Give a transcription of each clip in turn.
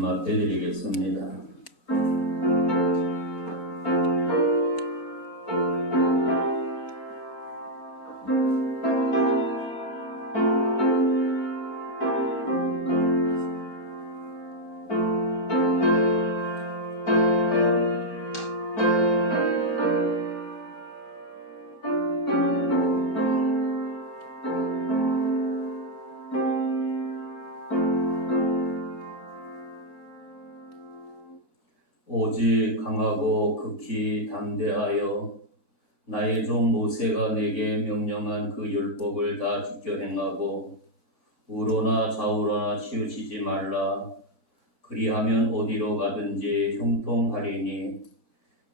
맡겨드리겠습니다. 오직 강하고 극히 담대하여 나의 종 모세가 내게 명령한 그 율법을 다 지켜 행하고 우로나 좌우로나 치우치지 말라. 그리하면 어디로 가든지 형통하리니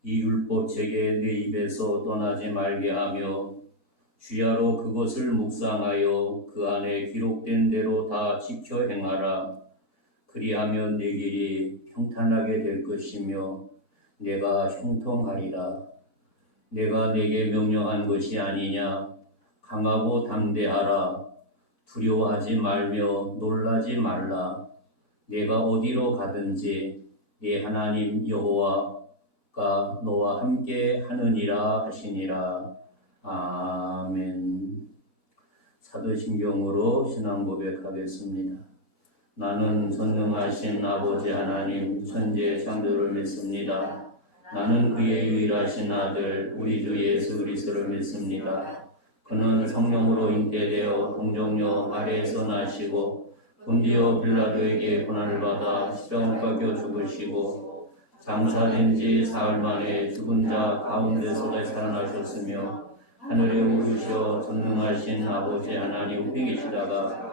이 율법책에 내 입에서 떠나지 말게 하며 주야로 그것을 묵상하여 그 안에 기록된 대로 다 지켜 행하라. 그리하면 내 길이 평탄하게 될 것이며 내가 형통하리라. 내가 내게 명령한 것이 아니냐. 강하고 담대하라. 두려워하지 말며 놀라지 말라. 내가 어디로 가든지 네 하나님 여호와가 너와 함께 하느니라 하시니라. 아멘. 사도신경으로 신앙 고백하겠습니다. 나는 전능하신 아버지 하나님 천지의 창조를 믿습니다. 나는 그의 유일하신 아들 우리 주 예수 그리스도를 믿습니다. 그는 성령으로 잉태되어 동정녀 마리아에서 나시고 본디오 빌라도에게 고난을 받아 십자가에 못 박혀 죽으시고 장사된 지 사흘 만에 죽은 자 가운데서 살아나셨으며 하늘에 오르셔 전능하신 아버지 하나님 우편에 계시다가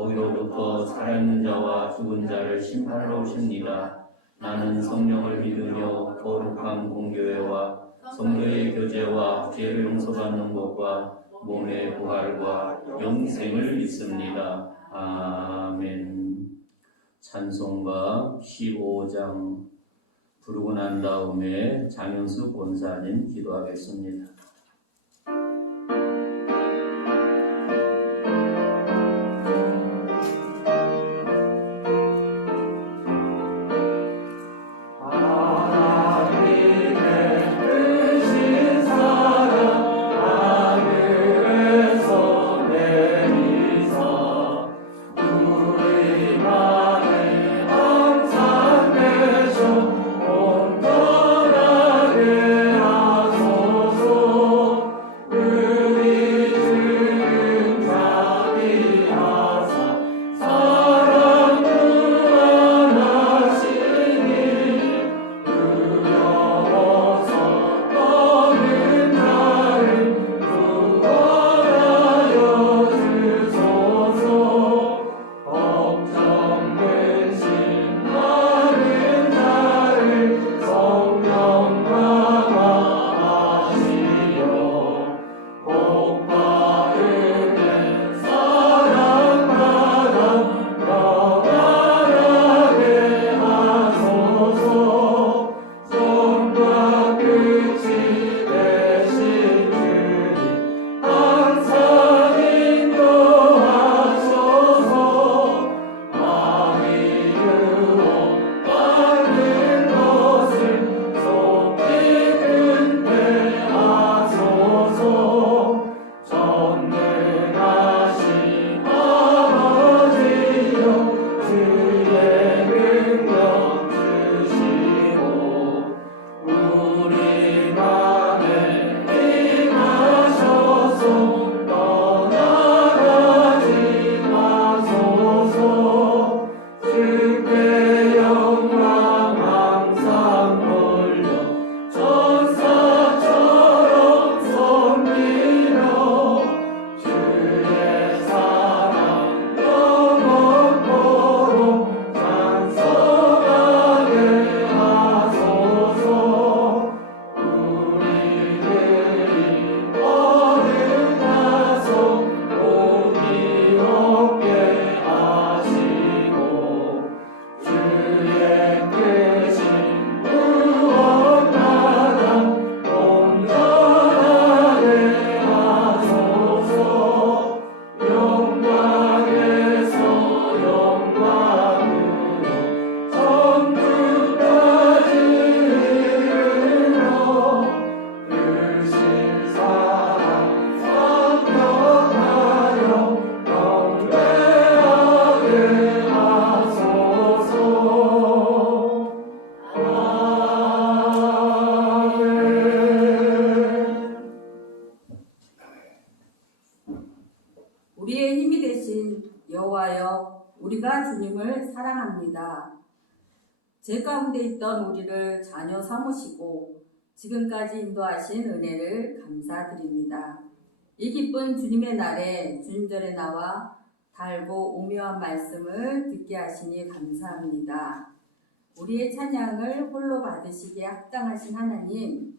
거기로부터 살아있는 자와 죽은 자를 심판하러 오십니다. 나는 성령을 믿으며 거룩한 공교회와 성도의 교제와 죄를 용서받는 것과 몸의 부활과 영생을 믿습니다. 아멘. 찬송가 15장 부르고 난 다음에 장현수 권사님 기도하겠습니다. 감사합니다. 제 가운데 있던 우리를 자녀 삼으시고 지금까지 인도하신 은혜를 감사드립니다. 이 기쁜 주님의 날에 주님절에 나와 달고 오묘한 말씀을 듣게 하시니 감사합니다. 우리의 찬양을 홀로 받으시기에 합당하신 하나님,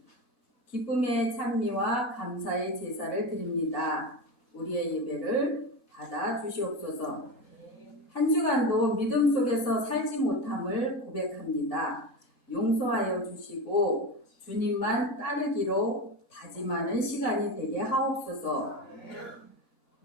기쁨의 찬미와 감사의 제사를 드립니다. 우리의 예배를 받아 주시옵소서. 한 주간도 믿음 속에서 살지 못함을 고백합니다. 용서하여 주시고 주님만 따르기로 다짐하는 시간이 되게 하옵소서.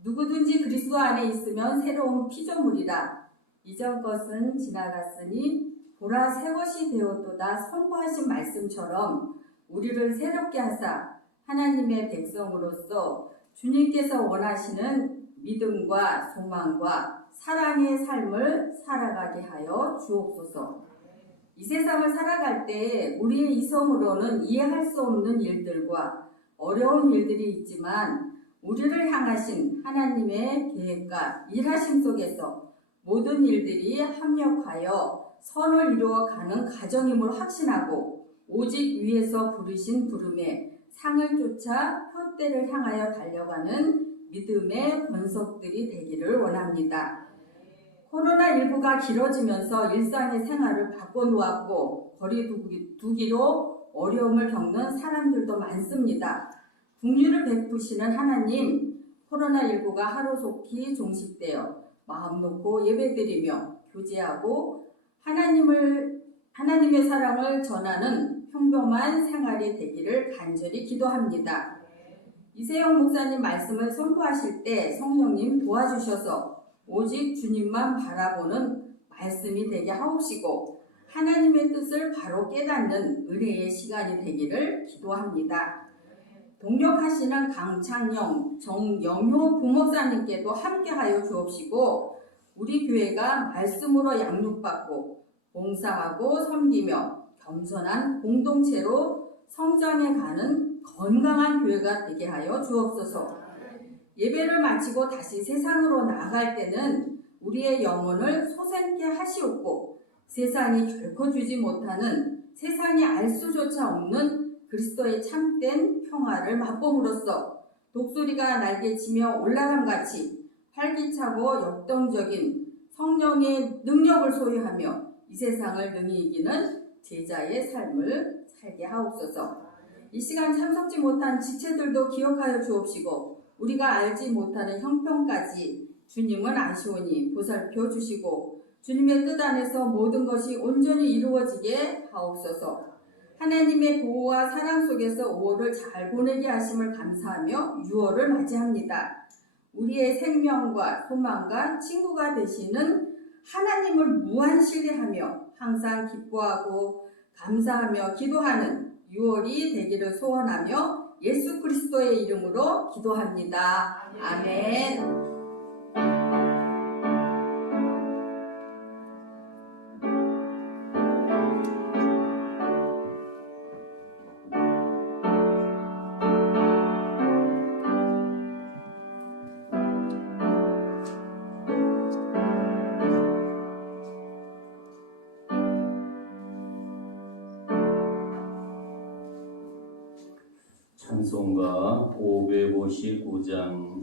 누구든지 그리스도 안에 있으면 새로운 피조물이라. 이전 것은 지나갔으니 보라 새 것이 되었도다 선포하신 말씀처럼 우리를 새롭게 하사 하나님의 백성으로서 주님께서 원하시는 믿음과 소망과 사랑의 삶을 살아가게 하여 주옵소서. 이 세상을 살아갈 때 우리의 이성으로는 이해할 수 없는 일들과 어려운 일들이 있지만 우리를 향하신 하나님의 계획과 일하심 속에서 모든 일들이 합력하여 선을 이루어가는 과정임을 확신하고 오직 위에서 부르신 부름에 상을 쫓아 표대를 향하여 달려가는 믿음의 권속들이 되기를 원합니다. 코로나19가 길어지면서 일상의 생활을 바꿔놓았고 거리두기로 어려움을 겪는 사람들도 많습니다. 긍휼을 베푸시는 하나님, 코로나19가 하루속히 종식되어 마음 놓고 예배드리며 교제하고 하나님의 사랑을 전하는 평범한 생활이 되기를 간절히 기도합니다. 이세영 목사님 말씀을 선포하실 때 성령님 도와주셔서 오직 주님만 바라보는 말씀이 되게 하옵시고 하나님의 뜻을 바로 깨닫는 은혜의 시간이 되기를 기도합니다. 동력하시는 강창영, 정영효 부목사님께도 함께하여 주옵시고 우리 교회가 말씀으로 양육받고 봉사하고 섬기며 겸손한 공동체로 성장해가는 건강한 교회가 되게 하여 주옵소서. 예배를 마치고 다시 세상으로 나아갈 때는 우리의 영혼을 소생케 하시옵고 세상이 결코 주지 못하는 세상이 알 수조차 없는 그리스도의 참된 평화를 맛봄으로써 독수리가 날개치며 올라감같이 활기차고 역동적인 성령의 능력을 소유하며 이 세상을 능히 이기는 제자의 삶을 살게 하옵소서. 이 시간 참석지 못한 지체들도 기억하여 주옵시고 우리가 알지 못하는 형편까지 주님은 아시오니 보살펴 주시고 주님의 뜻 안에서 모든 것이 온전히 이루어지게 하옵소서. 하나님의 보호와 사랑 속에서 5월을 잘 보내게 하심을 감사하며 6월을 맞이합니다. 우리의 생명과 소망과 친구가 되시는 하나님을 무한 신뢰하며 항상 기뻐하고 감사하며 기도하는 6월이 되기를 소원하며 예수 그리스도의 이름으로 기도합니다. 아멘. 찬송가 559장.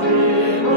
하나님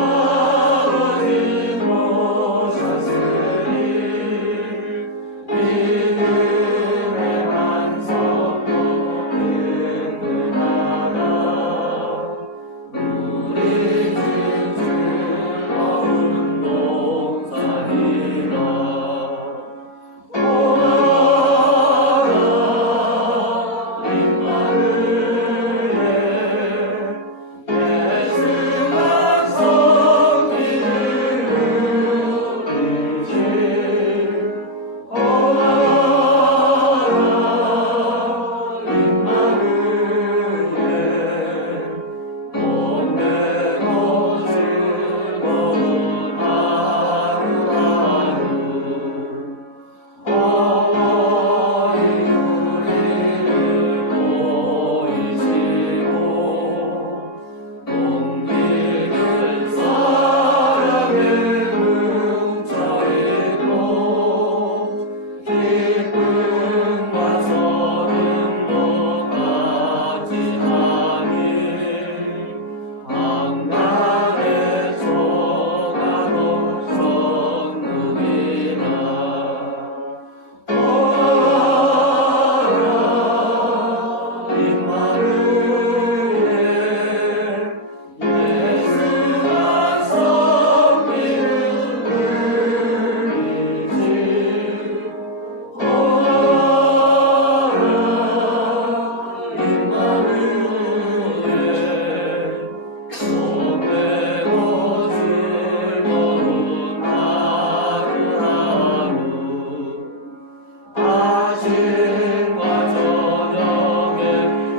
아침과 저녁에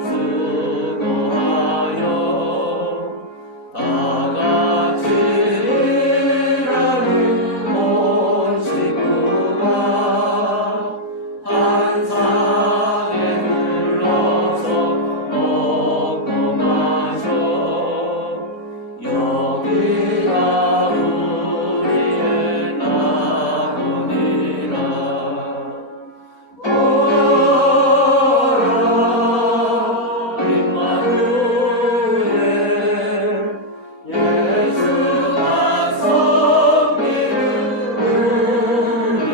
수고하여 다 같이 일하는 온 식구가 한 상에 둘러서 먹고 마셔 여기가 우리의 나무니라. 오라 임마누엘 예수가 섬기는 우리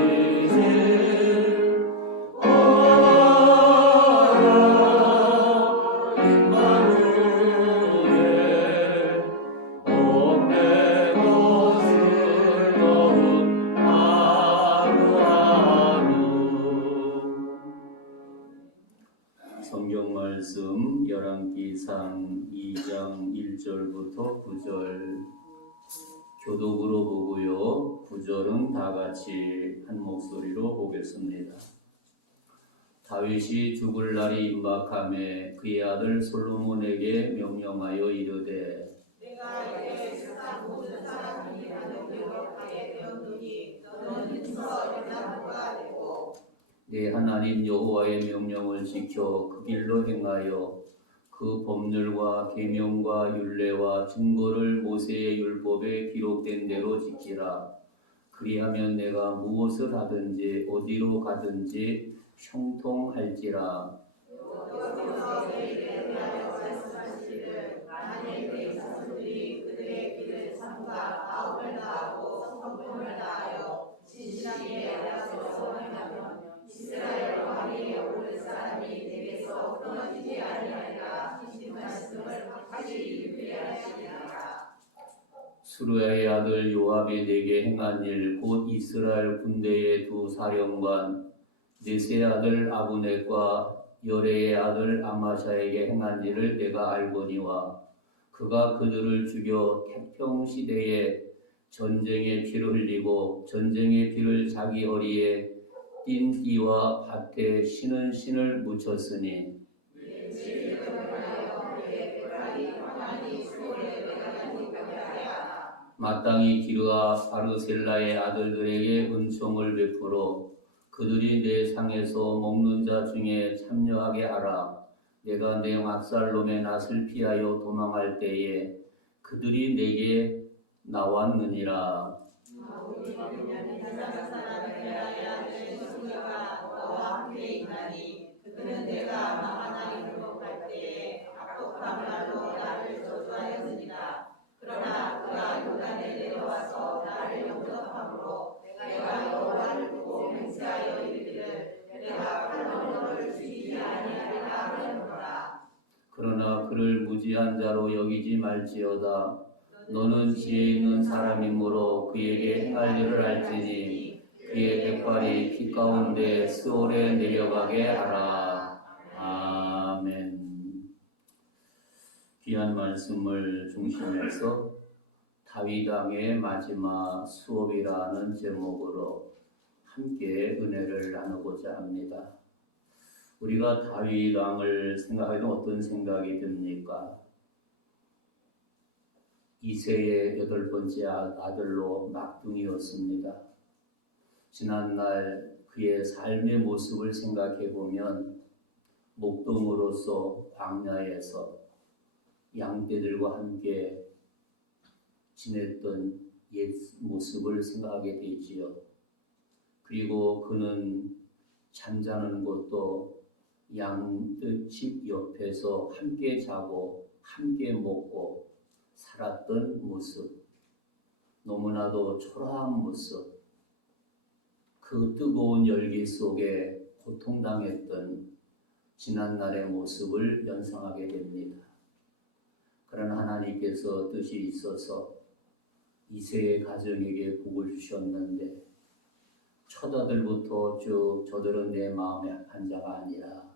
집. 오라 임마누엘 복되고 즐거운 하루하루. 성경 말씀 열왕기상 2장 1절부터 9절 교독으로 보고요. 9절은 다 같이 한 목소리로 보겠습니다. 다윗이 죽을 날이 임박하매 그의 아들 솔로몬에게 명령하여 이르되 내가 이제 세상 모든 사람이 나를 기억하게 되었노니 너는 힘써 연합부가 되고 내 하나님 여호와의 명령을 지켜 그 길로 행하여 그 법률과 계명과 율례와 증거를 모세의 율법에 기록된 대로 지키라. 그리하면 내가 무엇을 하든지 어디로 가든지 형통할지라. 여호와께서 너희에게 대하여 말씀하시기를 만일 내 자손들이 그들의 길을 삼가 마음을 다하고 성품을 다하여 진실하게 알아서 행하면 이스라엘 왕위에 오를 사람이 내게서 끊어지지 아니하리라 하신 말씀을 확실히 유리하시리라. 수르야의 아들 요압이 내게 행한 일 곧 이스라엘 군대의 두 사령관 넷의 아들 아브넷과 열의 아들 아마샤에게 행한 일을 내가 알거니와 그가 그들을 죽여 태평 시대에 전쟁의 피를 흘리고 전쟁의 피를 자기 허리에 띤 띠와 밭에 신은 신을 묻혔으니 마땅히 기르아 바르셀라의 아들들에게 은총을 베풀어 그들이 내 상에서 먹는 자 중에 참여하게 하라. 내가 내 압살롬의 낫을 피하여 도망할 때에 그들이 내게 나왔느니라. 너와 함께 있나니 그는 내가 망하나 유혹할 때에 악독한 말로 나를 저주하였느니라. 그러나 그가 요단에 내려와서 나를 영접함으로 내가 여호와를 두고 맹세하여 이르기를 내가 팔로 너를 죽이지 아니하리라 하였노라. 그러나 그를 무지한 자로 여기지 말지어다. 너는 지혜 있는 사람이므로 그에게 행할 일을 알지니 그의 백발이 피 가운데 스올에 내려가게 하라. 아멘. 귀한 말씀을 중심해서 다윗 왕의 마지막 수업이라는 제목으로 함께 은혜를 나누고자 합니다. 우리가 다윗 왕을 생각하면 어떤 생각이 듭니까? 이새의 8번째 아들로 막둥이였습니다. 지난날 그의 삶의 모습을 생각해 보면 목동으로서 광야에서 양떼들과 함께 지냈던 옛 모습을 생각하게 되지요. 그리고 그는 잠자는 곳도 양집 옆에서 함께 자고 함께 먹고 살았던 모습, 너무나도 초라한 모습, 그 뜨거운 열기 속에 고통당했던 지난날의 모습을 연상하게 됩니다. 그러나 하나님께서 뜻이 있어서 이새의 가정에게 복을 주셨는데 첫 아들부터 쭉 저들은 내 마음의 한 자가 아니라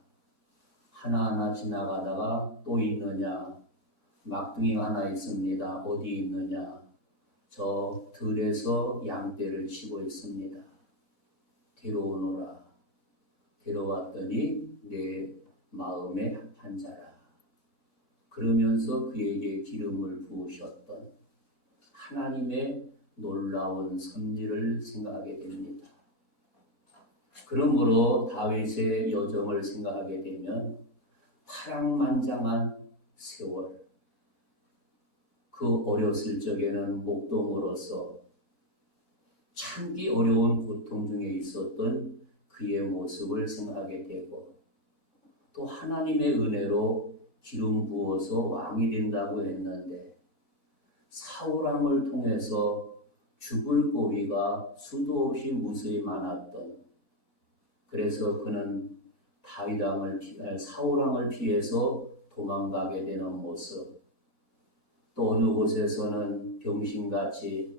하나하나 지나가다가 또 있느냐, 막둥이가 하나 있습니다. 어디 있느냐, 저 들에서 양떼를 치고 있습니다. 뒤로 오너라. 데려왔더니 내 마음에 합한 자라. 그러면서 그에게 기름을 부으셨던 하나님의 놀라운 섭리를 생각하게 됩니다. 그러므로 다윗의 여정을 생각하게 되면 파랑만장한 세월, 그 어렸을 적에는 목동으로서 참기 어려운 고통 중에 있었던 그의 모습을 생각하게 되고, 또 하나님의 은혜로 기름 부어서 왕이 된다고 했는데 사울왕을 통해서 죽을 고비가 수도 없이 무수히 많았던, 그래서 그는 사울왕을 피해서 도망가게 되는 모습, 또 어느 곳에서는 병신같이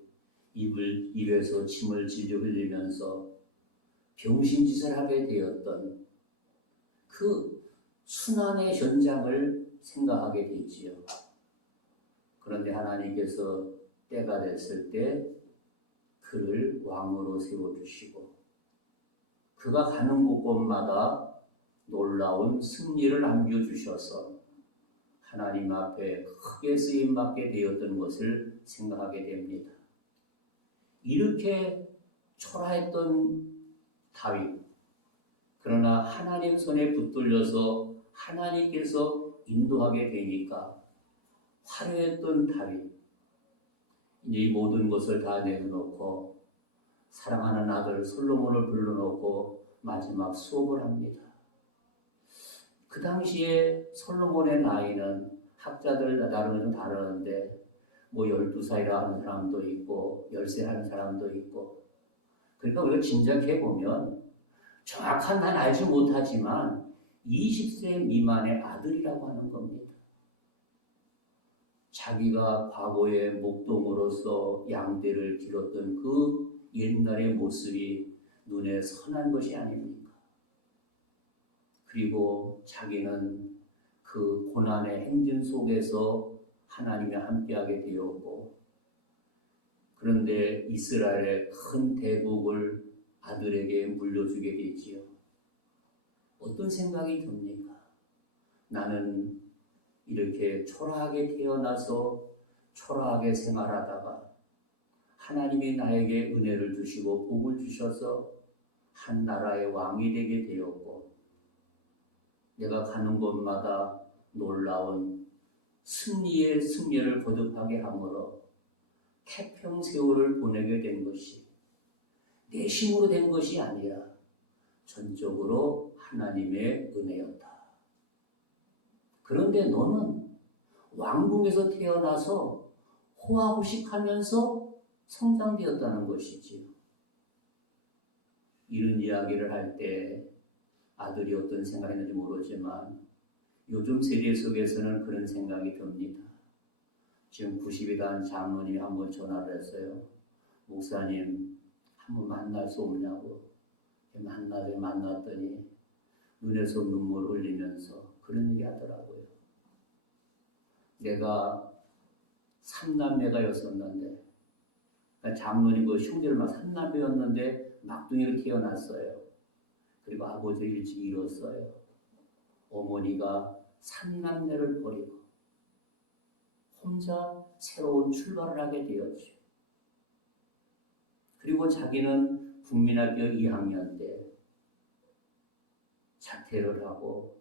입에서 침을 질질 흘리면서 병신짓을 하게 되었던 그 순환의 현장을 생각하게 되지요. 그런데 하나님께서 때가 됐을 때 그를 왕으로 세워주시고, 그가 가는 곳곳마다 놀라운 승리를 안겨주셔서 하나님 앞에 크게 쓰임받게 되었던 것을 생각하게 됩니다. 이렇게 초라했던 다윗, 그러나 하나님 손에 붙들려서 하나님께서 인도하게 되니까 화려했던 다윗, 이 모든 것을 다 내려놓고 사랑하는 아들 솔로몬을 불러놓고 마지막 수업을 합니다. 그 당시에 솔로몬의 나이는 학자들 나름은 좀 다르는데 12살이라 하는 사람도 있고 10세 하는 사람도 있고, 그러니까 우리가 짐작해 보면 정확한 난 알지 못하지만 20세 미만의 아들이라고 하는 겁니다. 자기가 과거에 목동으로서 양떼를 기렀던 그 옛날의 모습이 눈에 선한 것이 아닙니까? 그리고 자기는 그 고난의 행진 속에서 하나님이 함께하게 되었고, 그런데 이스라엘의 큰 대국을 아들에게 물려주게 되지요. 어떤 생각이 듭니까? 나는 이렇게 초라하게 태어나서 초라하게 생활하다가 하나님이 나에게 은혜를 주시고 복을 주셔서 한 나라의 왕이 되게 되었고, 내가 가는 곳마다 놀라운 승리의 승리를 거듭하게 하므로 태평세월을 보내게 된 것이 내 힘으로 된 것이 아니라 전적으로 하나님의 은혜였다. 그런데 너는 왕궁에서 태어나서 호화호식하면서 성장되었다는 것이지요. 이런 이야기를 할 때 아들이 어떤 생각했는지 모르지만 요즘 세대 속에서는 그런 생각이 듭니다. 지금 90이단 장로님이 한번 전화를 했어요. 목사님 한번 만날 수 없냐고. 만났더니 눈에서 눈물 흘리면서 그런 얘기 하더라고요. 내가 3남매가였었는데, 그러니까 장로님 그 형제를 3남매였는데 막둥이로 태어났어요. 그리고 아버지 일찍 잃었어요. 어머니가 3남매를 버리고 혼자 새로운 출발을 하게 되었죠. 그리고 자기는 국민학교 2학년 때 자퇴를 하고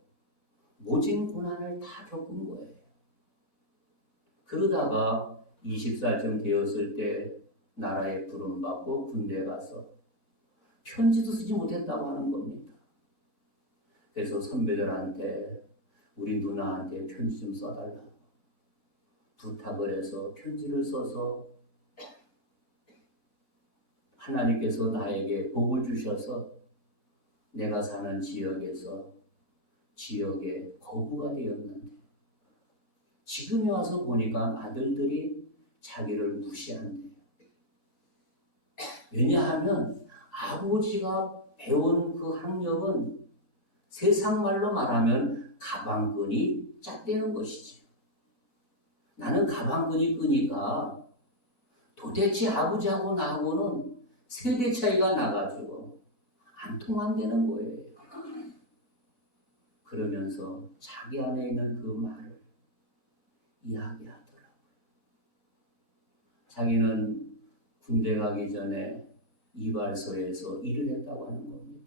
모진 고난을 다 겪은 거예요. 그러다가 20살쯤 되었을 때 나라에 부름받고 군대에 가서 편지도 쓰지 못했다고 하는 겁니다. 그래서 선배들한테 우리 누나한테 편지 좀 써달라고 부탁을 해서 편지를 써서 하나님께서 나에게 복을 주셔서 내가 사는 지역에 거부가 되었는데, 지금에 와서 보니까 아들들이 자기를 무시한대요. 왜냐하면 아버지가 배운 그 학력은 세상 말로 말하면 가방끈이 짝대는 것이지. 나는 가방끈이 끄니까 도대체 아버지하고 나하고는 세대 차이가 나가지고 안 통한다는 거예요. 자기 안에 있는 그 말을 이야기하더라고요. 자기는 군대 가기 전에 이발소에서 일을 했다고 하는 겁니다.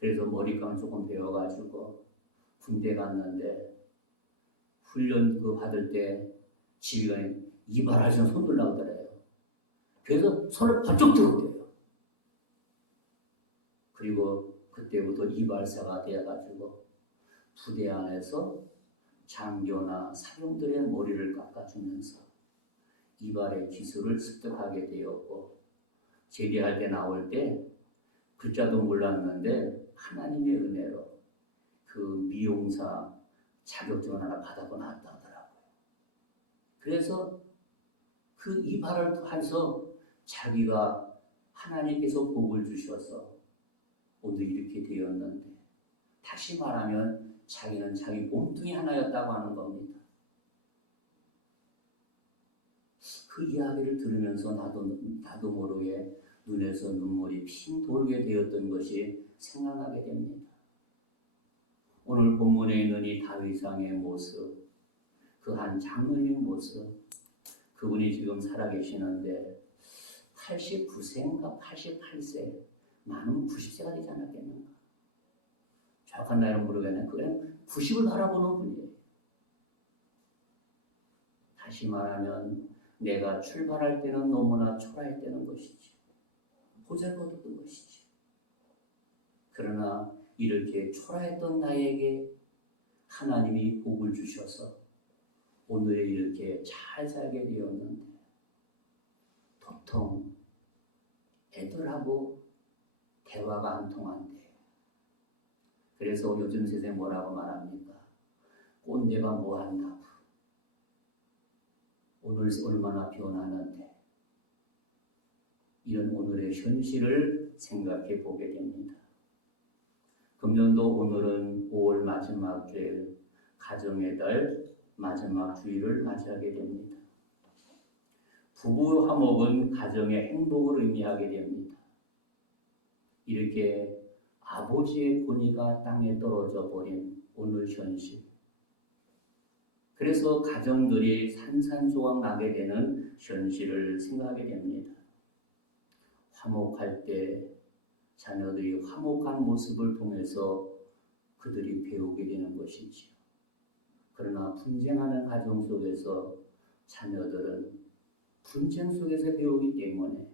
그래서 머리감 조금 배워가지고 군대 갔는데 훈련 받을 때 지휘관이 이발하시는 손을 나오더래요. 그래서 손을 번쩍 들었대요. 그리고 그때부터 이발사가 되어가지고 부대 안에서 장교나 사병들의 머리를 깎아주면서 이발의 기술을 습득하게 되었고, 제대할 때 나올 때 글자도 몰랐는데 하나님의 은혜로 그 미용사 자격증을 하나 받아고 나왔다 하더라고요. 그래서 그 이발을 해서 자기가 하나님께서 복을 주셔서 오늘 이렇게 되었는데, 다시 말하면 자기는 자기 몸뚱이 하나였다고 하는 겁니다. 그 이야기를 들으면서 나도 모르게 눈에서 눈물이 핑 돌게 되었던 것이 생각나게 됩니다. 오늘 본문에 있는 이 다윗왕의 모습, 그 한 장로님 모습, 그분이 지금 살아계시는데 89세인가 88세, 많으면 90세가 되지 않았겠는가? 정확한 나이는 모르겠네. 그냥 90을 바라보는 분이에요. 다시 말하면 내가 출발할 때는 너무나 초라했다는 것이지, 보잘것없던 것이지. 그러나 이렇게 초라했던 나에게 하나님이 복을 주셔서 오늘에 이렇게 잘 살게 되었는데, 도통 애들하고 대화가 안 통한대. 그래서 요즘 세상에 뭐라고 말합니까? 꼰대가 뭐 한다고. 오늘 얼마나 변하는데. 이런 오늘의 현실을 생각해 보게 됩니다. 금년도 오늘은 5월 마지막 주일, 가정의 달 마지막 주일을 맞이하게 됩니다. 부부 화목은 가정의 행복을 의미하게 됩니다. 이렇게 아버지의 권위가 땅에 떨어져 버린 오늘 현실. 그래서 가정들이 산산조각 나게 되는 현실을 생각하게 됩니다. 화목할 때 자녀들이 화목한 모습을 통해서 그들이 배우게 되는 것이지요. 그러나 분쟁하는 가정 속에서 자녀들은 분쟁 속에서 배우기 때문에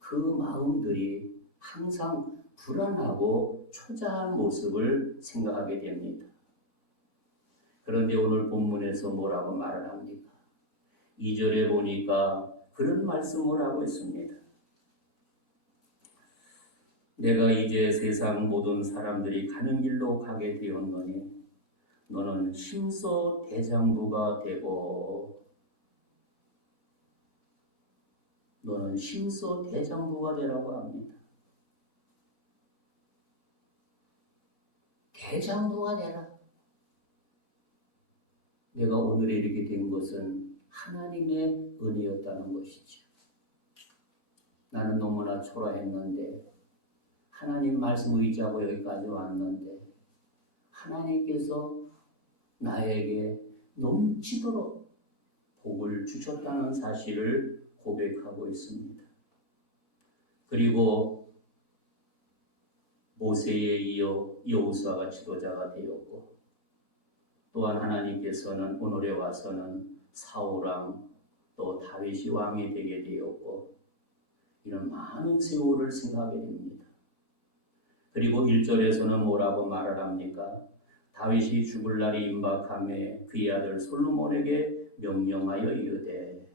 그 마음들이 항상 불안하고 초라한 모습을 생각하게 됩니다. 그런데 오늘 본문에서 뭐라고 말을 합니까? 2절에 보니까 그런 말씀을 하고 있습니다. 내가 이제 세상 모든 사람들이 가는 길로 가게 되었노니 너는 심소 대장부가 되고, 너는 심소 대장부가 되라고 합니다. 대장부가 되라. 내가 오늘에 이렇게 된 것은 하나님의 은혜였다는 것이죠. 나는 너무나 초라했는데 하나님 말씀 의지하고 여기까지 왔는데 하나님께서 나에게 넘치도록 복을 주셨다는 사실을 고백하고 있습니다. 그리고 모세에 이어 여호수아가 지도자가 되었고, 또한 하나님께서는 오늘에 와서는 사울왕 또 다윗이 왕이 되게 되었고, 이런 많은 세월을 생각하게 됩니다. 그리고 1절에서는 뭐라고 말을 합니까? 다윗이 죽을 날이 임박하매 그의 아들 솔로몬에게 명령하여 이르되,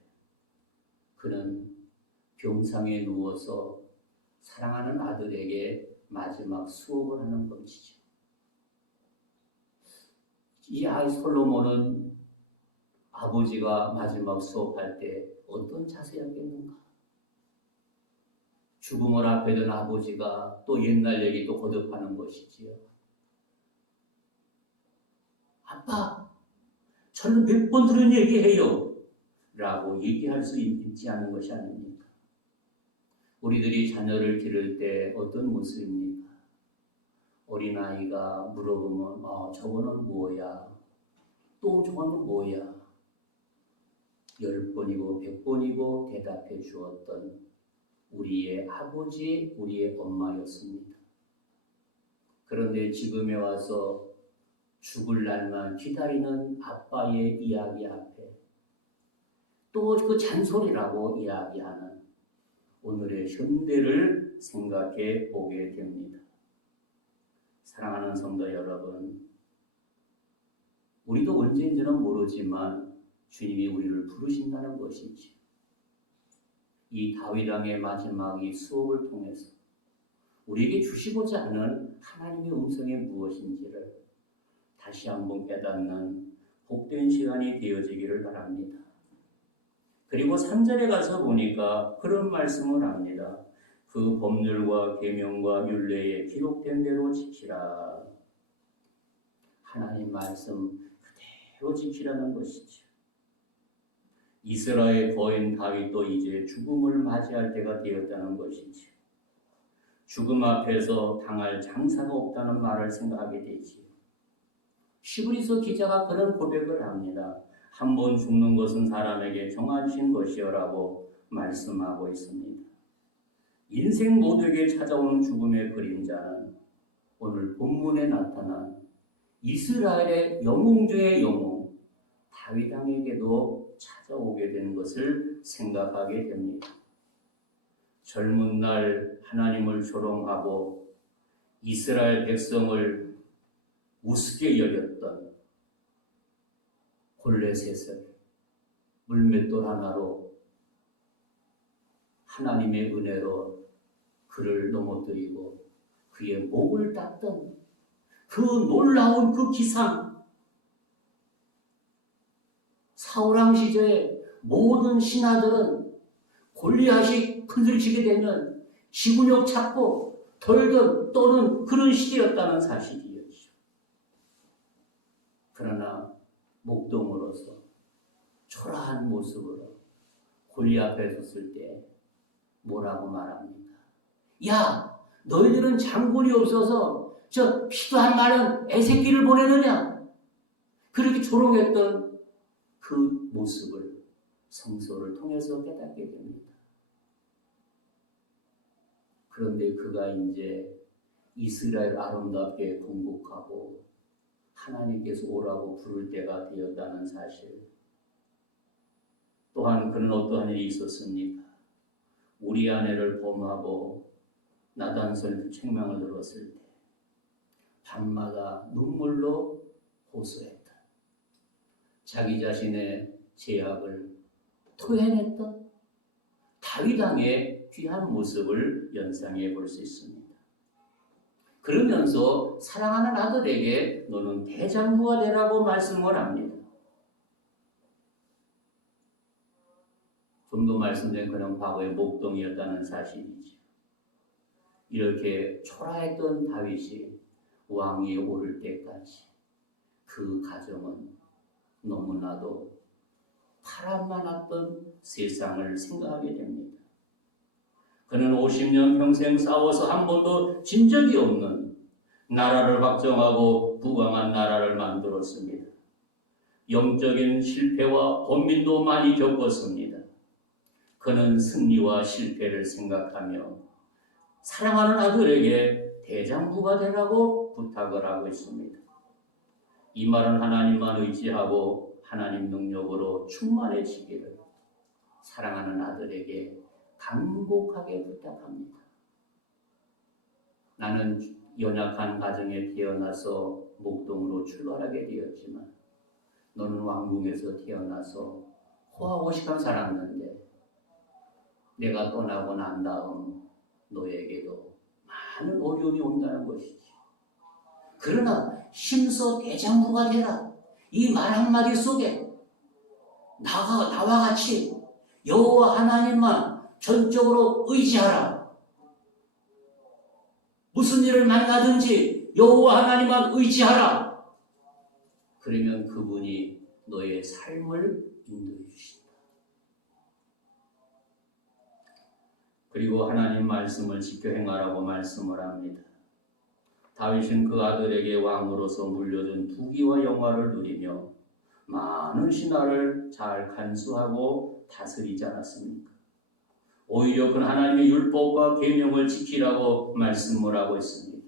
그는 병상에 누워서 사랑하는 아들에게 마지막 수업을 하는 것이죠. 이 아이 솔로몬은 아버지가 마지막 수업할 때 어떤 자세였겠는가? 죽음을 앞에 둔 아버지가 또 옛날 얘기 또 거듭하는 것이지요. 아빠, 저는 몇 번 들은 얘기해요 라고 얘기할 수 있지 않은 것이 아닙니까? 우리들이 자녀를 기를 때 어떤 모습입니까? 어린아이가 물어보면 저거는 뭐야? 또 저거는 뭐야? 10번이고 100번이고 대답해 주었던 우리의 아버지, 우리의 엄마였습니다. 그런데 지금에 와서 죽을 날만 기다리는 아빠의 이야기 앞에 또 그 잔소리라고 이야기하는 오늘의 현대를 생각해 보게 됩니다. 사랑하는 성도 여러분, 우리도 언제인지는 모르지만 주님이 우리를 부르신다는 것이지. 이 다윗 왕의 마지막 이 수업을 통해서 우리에게 주시고자 하는 하나님의 음성이 무엇인지를 다시 한번 깨닫는 복된 시간이 되어지기를 바랍니다. 그리고 3절에 가서 보니까 그런 말씀을 합니다. 그 법률과 계명과 율례에 기록된 대로 지키라. 하나님 말씀 그대로 지키라는 것이죠. 이스라엘 거인 다윗도 이제 죽음을 맞이할 때가 되었다는 것이죠. 죽음 앞에서 당할 장사가 없다는 말을 생각하게 되지요. 시브리서 기자가 그런 고백을 합니다. 한 번 죽는 것은 사람에게 정하신 것이여라고 말씀하고 있습니다. 인생 모두에게 찾아오는 죽음의 그림자는 오늘 본문에 나타난 이스라엘의 영웅 중의 영웅 다윗 왕에게도 찾아오게 된 것을 생각하게 됩니다. 젊은 날 하나님을 조롱하고 이스라엘 백성을 우습게 여겼던 골레셋을 물맷돌 하나로 하나님의 은혜로 그를 넘어뜨리고 그의 목을 땄던 그 놀라운 그 기상, 사울왕 시절에 모든 신하들은 골리앗이 큰소리치게 되면 지구력 찾고 덜덜 떠는 그런 시대였다는 사실이었죠. 그러나 목동으로서 초라한 모습으로 골리앗 앞에 섰을 때 뭐라고 말합니까? 야, 너희들은 장군이 없어서 저 피도한 말은 애새끼를 보내느냐? 그렇게 조롱했던 그 모습을 성서를 통해서 깨닫게 됩니다. 그런데 그가 이제 이스라엘 아름답게 공국하고 하나님께서 오라고 부를 때가 되었다는 사실. 또한 그는 어떠한 일이 있었습니까? 우리 아내를 범하고 나단설 책망을 들었을 때 밤마다 눈물로 호소했다. 자기 자신의 죄악을 토해냈던 다윗 왕의 귀한 모습을 연상해 볼 수 있습니다. 그러면서 사랑하는 아들에게 너는 대장부가 되라고 말씀을 합니다. 좀 더 말씀드린 그런 과거의 목동이었다는 사실이죠. 이렇게 초라했던 다윗이 왕위에 오를 때까지 그 가정은 너무나도 파란 많았던 세상을 생각하게 됩니다. 그는 50년 평생 싸워서 한 번도 진 적이 없는 나라를 확정하고 부강한 나라를 만들었습니다. 영적인 실패와 번민도 많이 겪었습니다. 그는 승리와 실패를 생각하며 사랑하는 아들에게 대장부가 되라고 부탁을 하고 있습니다. 이 말은 하나님만 의지하고 하나님 능력으로 충만해지기를 사랑하는 아들에게 간곡하게 부탁합니다. 나는 연약한 가정에 태어나서 목동으로 출발하게 되었지만 너는 왕궁에서 태어나서 호화호식한 살았는데 내가 떠나고 난 다음 너에게도 많은 어려움이 온다는 것이지. 그러나 힘써 대장부가 되라. 이 말 한마디 속에 나와 같이 여호와 하나님만 전적으로 의지하라. 무슨 일을 만나든지 여호와 하나님만 의지하라. 그러면 그분이 너의 삶을 인도해 주신다. 그리고 하나님 말씀을 지켜 행하라고 말씀을 합니다. 다윗은 그 아들에게 왕으로서 물려준 부귀와 영화를 누리며 많은 신하를 잘 간수하고 다스리지 않았습니까? 오히려 그는 하나님의 율법과 계명을 지키라고 말씀을 하고 있습니다.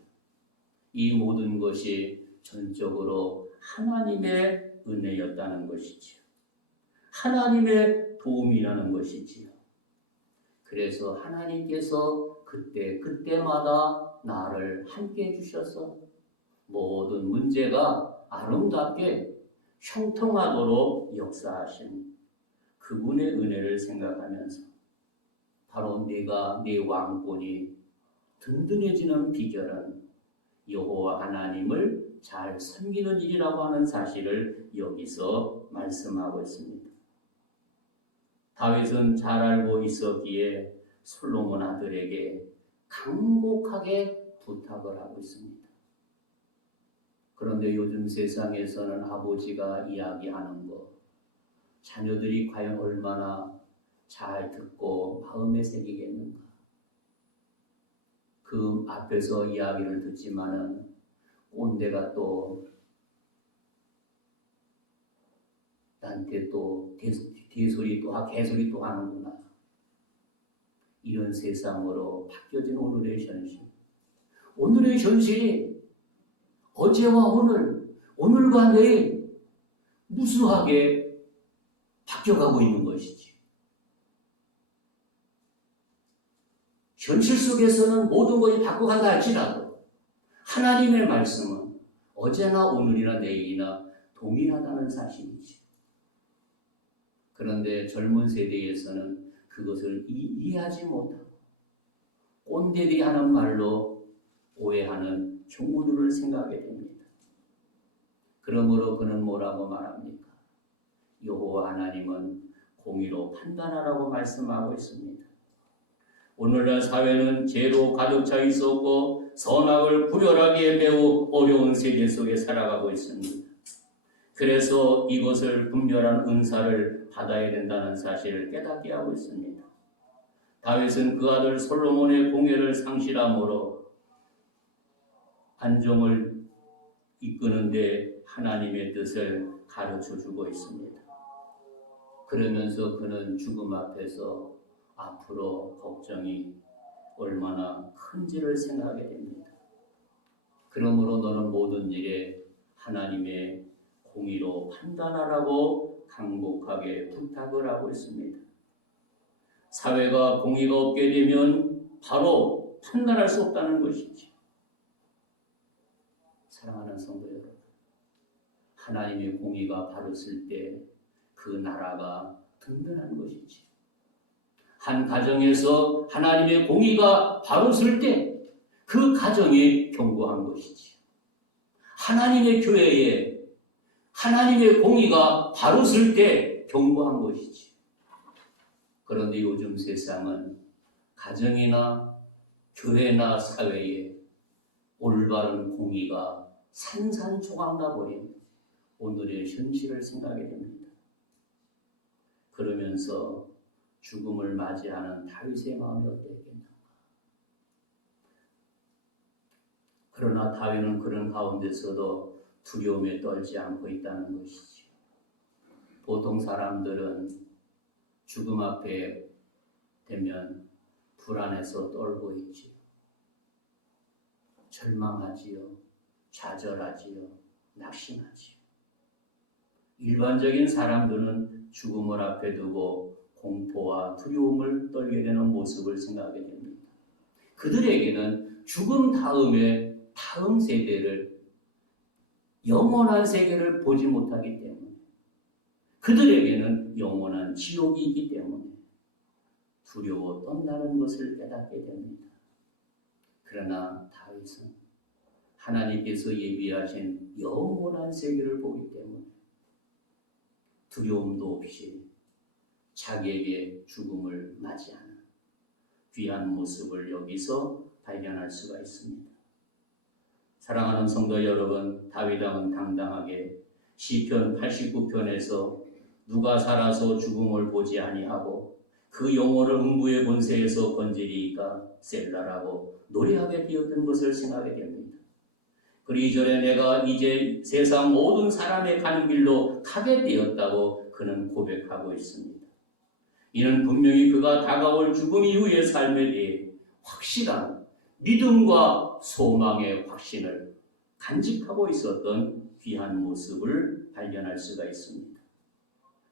이 모든 것이 전적으로 하나님의 은혜였다는 것이지요. 하나님의 도움이라는 것이지요. 그래서 하나님께서 그때마다 나를 함께 해주셔서 모든 문제가 아름답게 형통하도록 역사하신 그분의 은혜를 생각하면서 바로 내가 내 왕권이 든든해지는 비결은 여호와 하나님을 잘 섬기는 일이라고 하는 사실을 여기서 말씀하고 있습니다. 다윗은 잘 알고 있었기에 솔로몬 아들에게 간곡하게 부탁을 하고 있습니다. 그런데 요즘 세상에서는 아버지가 이야기하는 것, 자녀들이 과연 얼마나 잘 듣고 마음에 새기겠는가. 그 앞에서 이야기를 듣지만은 꼰대가 또 나한테 또 개소리 또 하는구나. 이런 세상으로 바뀌어진 오늘의 현실. 오늘의 현실이 어제와 오늘과 내일 무수하게 바뀌어가고 있는 것이지. 현실 속에서는 모든 것이 바꿔간다 할지라도 하나님의 말씀은 어제나 오늘이나 내일이나 동일하다는 사실이지. 그런데 젊은 세대에서는 그것을 이해하지 못하고 꼰대들이 하는 말로 오해하는 종우들을 생각하게 됩니다. 그러므로 그는 뭐라고 말합니까? 여호와 하나님은 공의로 판단하라고 말씀하고 있습니다. 오늘날 사회는 죄로 가득 차 있었고 선악을 구별하기에 매우 어려운 세계 속에 살아가고 있습니다. 그래서 이것을 분별한 은사를 받아야 된다는 사실을 깨닫게 하고 있습니다. 다윗은 그 아들 솔로몬의 공예를 상실함으로 안정을 이끄는데 하나님의 뜻을 가르쳐주고 있습니다. 그러면서 그는 죽음 앞에서 앞으로 걱정이 얼마나 큰지를 생각하게 됩니다. 그러므로 너는 모든 일에 하나님의 공의로 판단하라고 간곡하게 부탁을 하고 있습니다. 사회가 공의가 없게 되면 바로 판단할 수 없다는 것이지. 사랑하는 성도 여러분, 하나님의 공의가 바로 쓸 때 그 나라가 든든한 것이지. 한 가정에서 하나님의 공의가 바로 쓸 때 그 가정이 견고한 것이지. 하나님의 교회에 하나님의 공의가 바로 쓸 때 견고한 것이지. 그런데 요즘 세상은 가정이나 교회나 사회에 올바른 공의가 산산조각 나버린 오늘의 현실을 생각하게 됩니다. 그러면서 죽음을 맞이하는 다윗의 마음이 어땠겠는가. 그러나 다윗은 그런 가운데서도 두려움에 떨지 않고 있다는 것이지. 보통 사람들은 죽음 앞에 되면 불안해서 떨고 있지요. 절망하지요. 좌절하지요. 낙심하지요. 일반적인 사람들은 죽음을 앞에 두고 공포와 두려움을 떨게 되는 모습을 생각하게 됩니다. 그들에게는 죽음 다음에 다음 세대를 영원한 세계를 보지 못하기 때문에 그들에게는 영원한 지옥이 있기 때문에 두려워 떤다는 것을 깨닫게 됩니다. 그러나 다윗은 하나님께서 예비하신 영원한 세계를 보기 때문에 두려움도 없이 자기에게 죽음을 맞이하는 귀한 모습을 여기서 발견할 수가 있습니다. 사랑하는 성도 여러분, 다윗왕은 당당하게 시편 89편에서 누가 살아서 죽음을 보지 아니하고 그 영혼을 음부의 권세에서 건지리이까 셀라라고 노래하게 되었던 것을 생각하게 됩니다. 그리 전에 내가 이제 세상 모든 사람의 가는 길로 가게 되었다고 그는 고백하고 있습니다. 이는 분명히 그가 다가올 죽음 이후의 삶에 대해 확실한 믿음과 소망의 확신을 간직하고 있었던 귀한 모습을 발견할 수가 있습니다.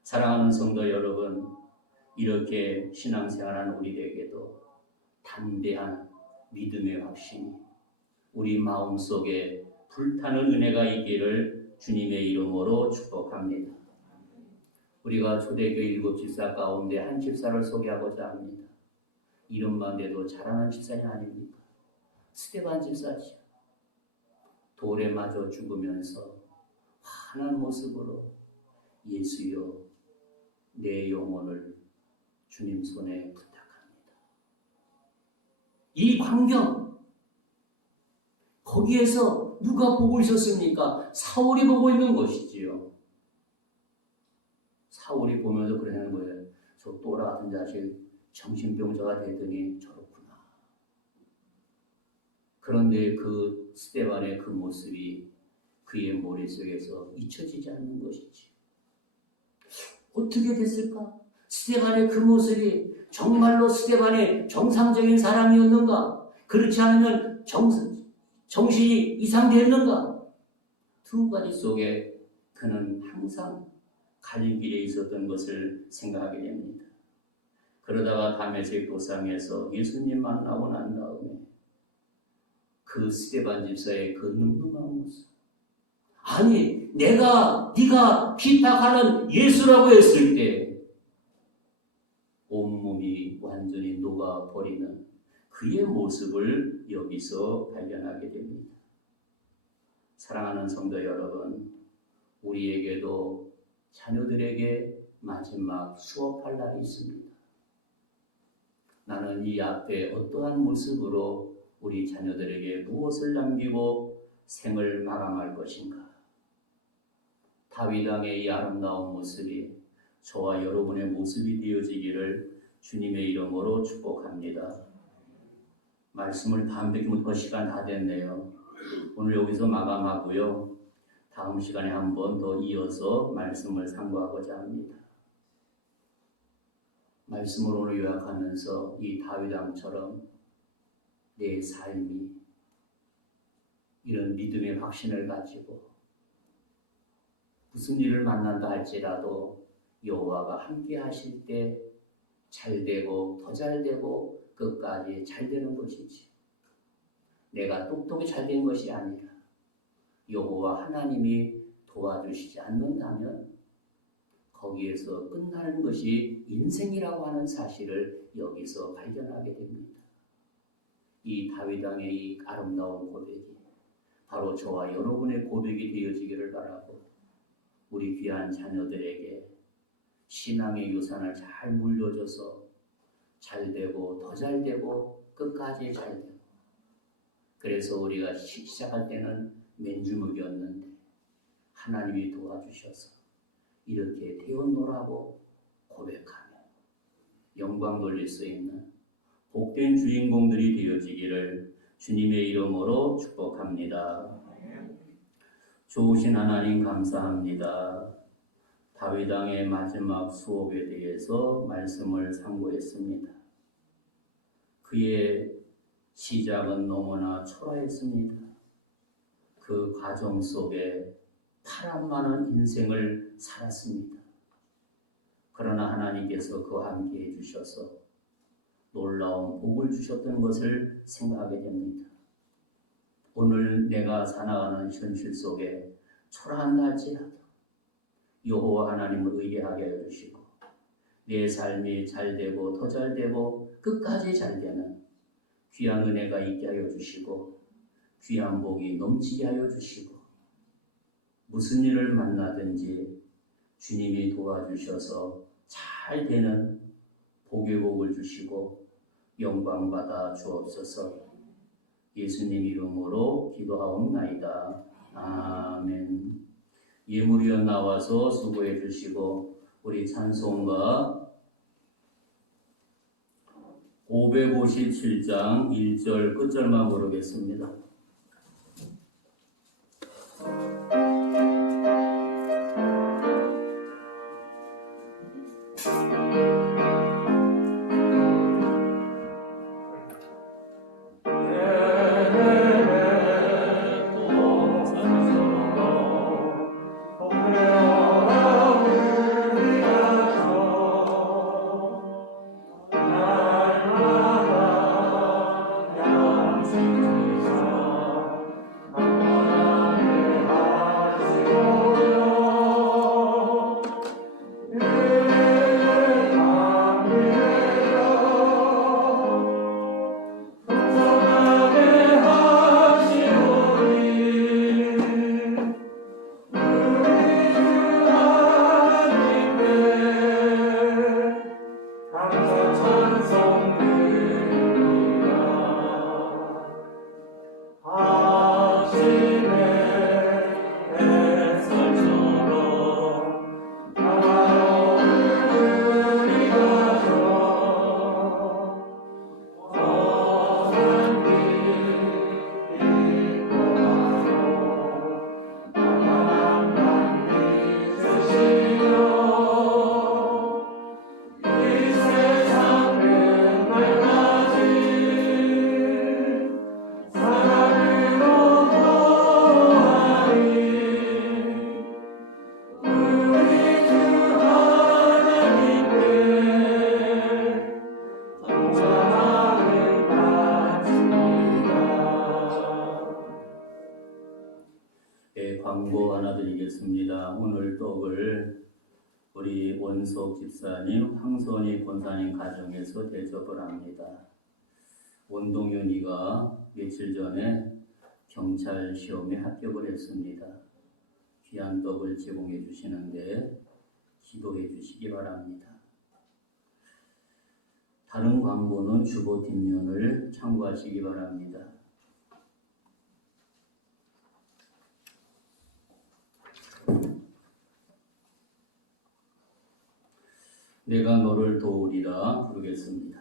사랑하는 성도 여러분, 이렇게 신앙생활하는 우리에게도 담대한 믿음의 확신이 우리 마음속에 불타는 은혜가 있기를 주님의 이름으로 축복합니다. 우리가 초대교회 7집사 가운데 한 집사를 소개하고자 합니다. 이름만 대도 자랑한 집사님 아닙니까? 스테반 집사죠. 돌에 맞아 죽으면서 환한 모습으로 예수여 내 영혼을 주님 손에 부탁합니다. 이 광경, 거기에서 누가 보고 있었습니까? 사울이 보고 있는 것이지요. 사울이 보면서 그러는 거예요. 저 또라 같은 자식 정신병자가 되더니 저렇구나. 그런데 그 스데반의 그 모습이 그의 머릿속에서 잊혀지지 않는 것이지. 어떻게 됐을까? 스데반의 그 모습이 정말로 스데반의 정상적인 사람이었는가? 그렇지 않으면 정신이 이상되었는가? 두 가지 속에 그는 항상 갈린 길에 있었던 것을 생각하게 됩니다. 그러다가 다메섹 도상에서 예수님 만나고 난 다음에 그 스데반 집사의 그 늠름한 모습, 아니 네가 피탁하는 예수라고 했을 때 온몸이 완전히 녹아버리는 그의 모습을 여기서 발견하게 됩니다. 사랑하는 성도 여러분, 우리에게도 자녀들에게 마지막 수업할 날이 있습니다. 나는 이 앞에 어떠한 모습으로 우리 자녀들에게 무엇을 남기고 생을 마감할 것인가? 다윗 왕의 이 아름다운 모습이 저와 여러분의 모습이 되어지기를 주님의 이름으로 축복합니다. 말씀을 담백히 묻을 시간 다 됐네요. 오늘 여기서 마감하고요. 다음 시간에 한 번 더 이어서 말씀을 상고하고자 합니다. 말씀을 오늘 요약하면서 이 다윗 왕처럼 내 삶이 이런 믿음의 확신을 가지고 무슨 일을 만난다 할지라도 여호와가 함께 하실 때 잘되고 더 잘되고 끝까지 잘되는 것이지, 내가 똑똑히 잘된 것이 아니라 여호와 하나님이 도와주시지 않는다면 거기에서 끝나는 것이 인생이라고 하는 사실을 여기서 발견하게 됩니다. 이 다윗 왕의 이 아름다운 고백이 바로 저와 여러분의 고백이 되어지기를 바라고, 우리 귀한 자녀들에게 신앙의 유산을 잘 물려줘서 잘되고 더 잘되고 끝까지 잘되고, 그래서 우리가 시작할 때는 맨주먹이었는데 하나님이 도와주셔서 이렇게 되었노라고 고백하며 영광 돌릴 수 있는 복된 주인공들이 되어지기를 주님의 이름으로 축복합니다. 좋으신 하나님 감사합니다. 다윗 왕의 마지막 수업에 대해서 말씀을 상고했습니다. 그의 시작은 너무나 초라했습니다. 그 과정 속에 파란 많은 인생을 살았습니다. 그러나 하나님께서 그와 함께 해주셔서 놀라운 복을 주셨던 것을 생각하게 됩니다. 오늘 내가 살아가는 현실 속에 초라한다 할지라도 여호와 하나님을 의뢰하게 하여 주시고 내 삶이 잘되고 더 잘되고 끝까지 잘되는 귀한 은혜가 있게 하여 주시고 귀한 복이 넘치게 하여 주시고, 무슨 일을 만나든지 주님이 도와주셔서 잘 되는 복의 복을 주시고 영광 받아 주옵소서. 예수님 이름으로 기도하옵나이다. 아멘. 예물위원 나와서 수고해 주시고 우리 찬송가 557장 1절 끝절만 부르겠습니다. 예, 광고 하나 드리겠습니다. 오늘 떡을 우리 원석 집사님, 황선희 권사님 가정에서 대접을 합니다. 원동윤이가 며칠 전에 경찰 시험에 합격을 했습니다. 귀한 떡을 제공해 주시는데 기도해 주시기 바랍니다. 다른 광고는 주보 뒷면을 참고하시기 바랍니다. 내가 너를 도우리라 부르겠습니다.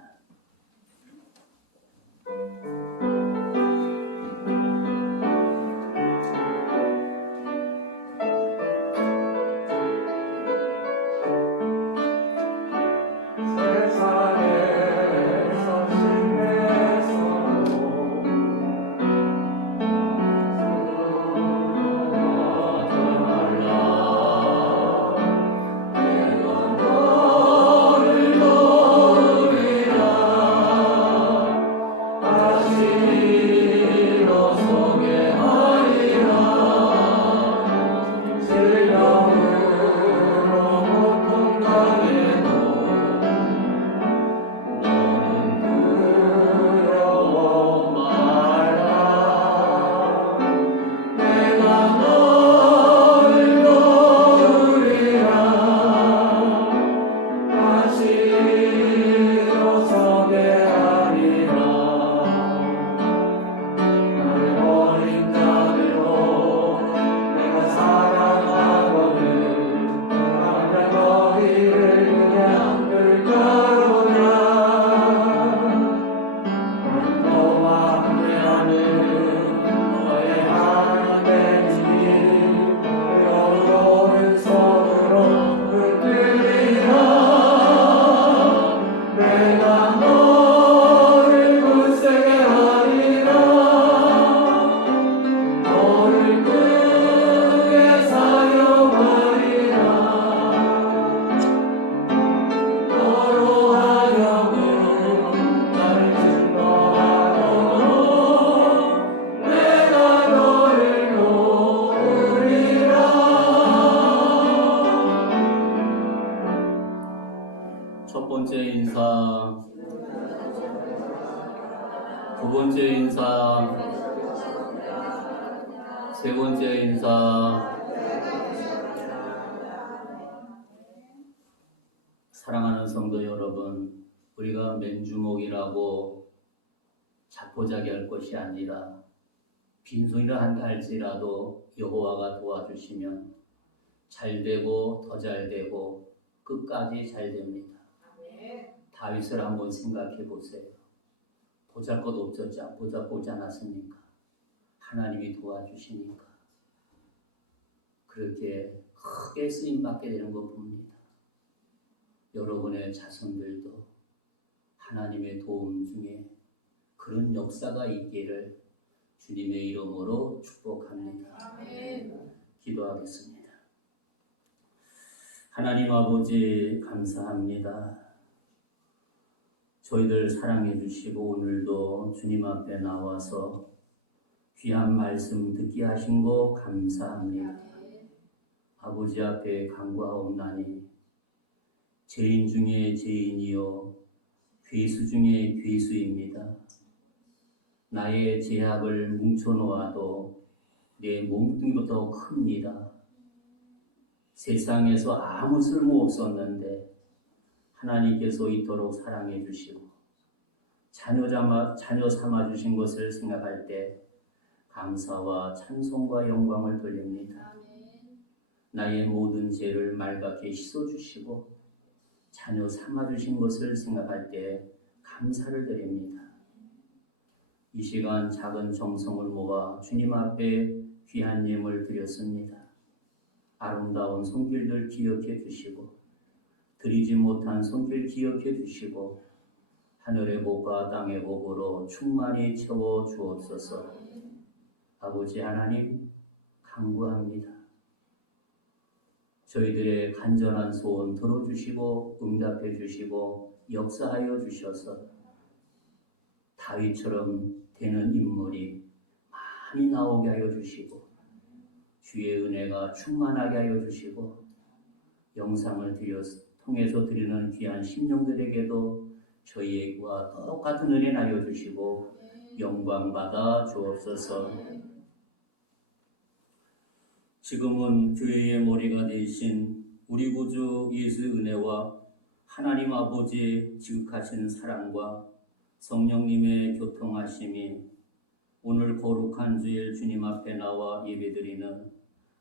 첫 번째 인사, 두 번째 인사, 세 번째 인사. 사랑하는 성도 여러분, 우리가 맨주먹이라고 자포자기할 것이 아니라 빈손이라 한다 할지라도 여호와가 도와주시면 잘 되고 더 잘 되고 끝까지 잘 됩니다. 다윗을 한번 생각해 보세요. 보잘것없지 않았습니까? 하나님이 도와주시니까 그렇게 크게 쓰임받게 되는 것 봅니다. 여러분의 자손들도 하나님의 도움 중에 그런 역사가 있기를 주님의 이름으로 축복합니다. 기도하겠습니다. 하나님 아버지 감사합니다. 저희들 사랑해 주시고 오늘도 주님 앞에 나와서 귀한 말씀 듣게 하신 거 감사합니다. 아버지 앞에 간구하옵나니 죄인 중에 죄인이요 괴수 중에 괴수입니다. 나의 죄악을 뭉쳐놓아도 내 몸뚱이보다 큽니다. 세상에서 아무 쓸모 없었는데 하나님께서 이토록 사랑해 주시고 자녀 삼아 주신 것을 생각할 때 감사와 찬송과 영광을 돌립니다. 나의 모든 죄를 맑게 씻어 주시고 자녀 삼아 주신 것을 생각할 때 감사를 드립니다. 이 시간 작은 정성을 모아 주님 앞에 귀한 예물 드렸습니다. 아름다운 손길들 기억해 주시고 드리지 못한 손길 기억해 주시고 하늘의 복과 땅의 복으로 충만히 채워 주옵소서. 아버지 하나님 간구합니다. 저희들의 간절한 소원 들어주시고 응답해 주시고 역사하여 주셔서 다윗처럼 되는 인물이 많이 나오게 하여 주시고 주의 은혜가 충만하게 하여 주시고 영상을 통해서 드리는 귀한 심령들에게도 저희와 똑같은 은혜 하여 주시고 영광 받아 주옵소서. 지금은 교회의 머리가 되신 우리 구주 예수의 은혜와 하나님 아버지의 지극하신 사랑과 성령님의 교통하심이 오늘 거룩한 주일 주님 앞에 나와 예배드리는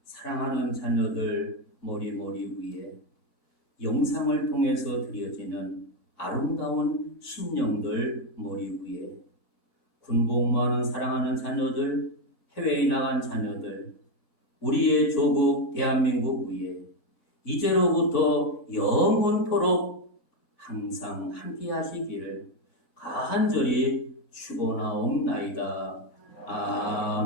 사랑하는 자녀들 머리 위에 영상을 통해서 드려지는 아름다운 심령들 머리 위에 군복무하는 사랑하는 자녀들, 해외에 나간 자녀들, 우리의 조국 대한민국 위에 이제로부터 영원토록 항상 함께 하시기를 간절히 축원하옵나이다. 아멘.